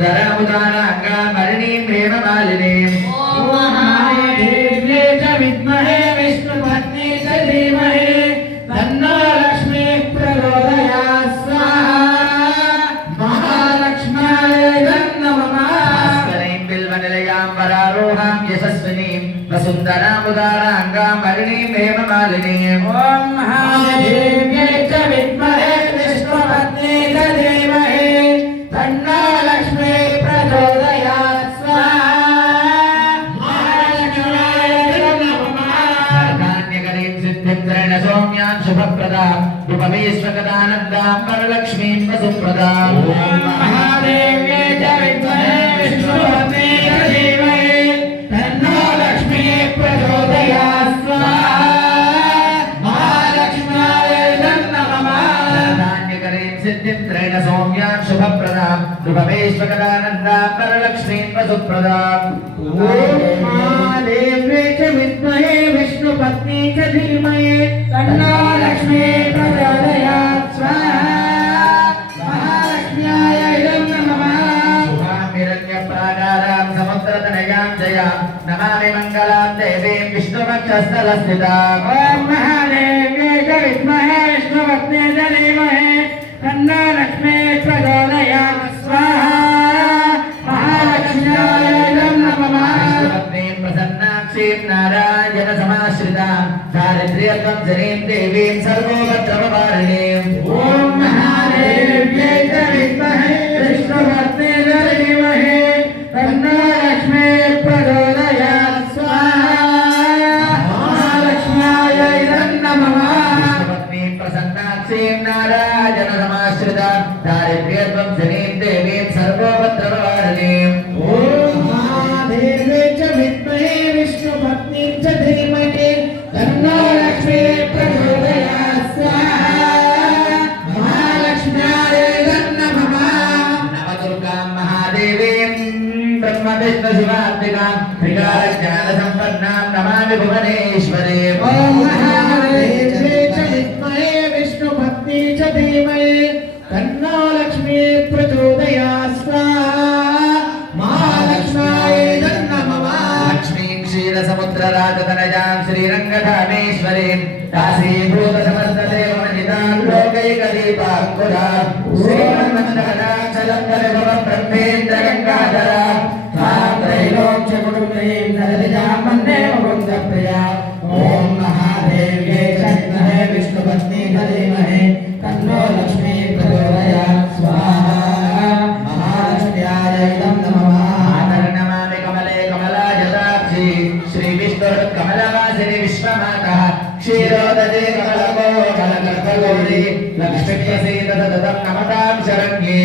वसुन्धरामुदानाङ्गामरणीं प्रेममालिनीम् ॐ महादेव्यै च विद्महे विष्णुपत्नी च धीमहि तन्नो लक्ष्मीः प्रचोदयात् स्वाहा महालक्ष्म्यै नमः भास्करीं बिल्वनिलयां वरारोहां यशस्विनीं वसुन्धरामुदानाङ्गामरणीं प्रेममालिनीम् ॐ महादेव्यै च विद्महे विष्णुपत्नी च धीमहि तन्नो लक्ष्मीः प्रचोदयात् स्वाहा महालक्ष्म्यै नमः धान्यकरीं सिद्धिं त्रेण सौम्यां शुभप्रदां रूपमेश्वरदानन्दां वरलक्ष्मीं वसुप्रदाम् ॐ महादेव्यै च विद्महे विष्णुपत्नी च धीमहि तन्नो लक्ष्मीः प्रचोदयात् स्वाहा महालक्ष्म्यै नमः धान्यकरीं सिद्धिं त्रेण सौम्यां शुभप्रदां रूपमेश्वरदानन्दां वरलक्ष्मीं वसुप्रदाम् ॐ महादेव्यै च विद्महे विष्णुपत्नी च धीमहि तन्नो लक्ष्मीः प्रचोदयात् स्वाहा महालक्ष्म्यै नमः हिरण्यप्राकारां समुद्रतनयां जयां नमामि मङ्गलां देवीं विष्णुपक्षस्थलस्थिताम् ॐ महादेव्यै च विद्महे विष्णुपत्नी च धीमहि तन्नो लक्ष्मीः प्रचोदयात् स्वाहा महालक्ष्म्यै नमः विष्णुपत्नीं प्रसन्नाक्षीं नारायणसमाश्रितां दारिद्र्यध्वंसनीं देवीं सर्वोपद्रववारिणीम् ॐ महादेव्यै च विद्महे विष्णुपत्नी च धीमहि तन्नो लक्ष्मीः प्रचोदयात् स्वाहा महालक्ष्म्यै नमः विष्णुपत्नीं प्रसन्नाक्षीं नारायणसमाश्रितां दारिद्र्यध्वंसनीं देवीं सर्वोपद्रववारिणीम् ॐ महादेव्यै च विद्महे विष्णुपत्नी च धीमहि तन्नो लक्ष्मीः प्रचोदयात् स्वाहा महालक्ष्म्यै नमः नवदुर्गां महादेवीं ब्रह्मविष्णुशिवात्मिकां त्रिकालज्ञानसम्पन्नां नमामि भुवनेश्वरीम् ॐ महादेव्यै च विद्महे विष्णुपत्नी च धीमहि तन्नो लक्ष्मीः प्रचोदयात् स्वाहा महालक्ष्म्यै नमः लक्ष्मीं क्षीरसमुद्रराजतनयां श्रीरङ्गधामेश्वरीं दासीभूतसमस्तदेवमजितां लोकैकदीपाङ्कुरां श्रीमन्मन्दकटाक्षलब्धविभवब्रह्मेन्द्रगङ्गाधरां तां त्रैलोक्यकुटुम्बीं सरसिजां वन्दे मुकुन्दप्रियां ॐ महादेव्यै च विद्महे विष्णुपत्नी च धीमहि तन्नो लक्ष्मीः प्रचोदयात् स्वाहा महालक्ष्म्यै नमः नमामि कमले कमलायताक्षी श्रीविष्णुर्कमलवासिनि विश्वमातः क्षीरोदजे कमलमो कलकल्पगौरी लक्ष्मीप्रसीद सततं नमतां शरण्ये।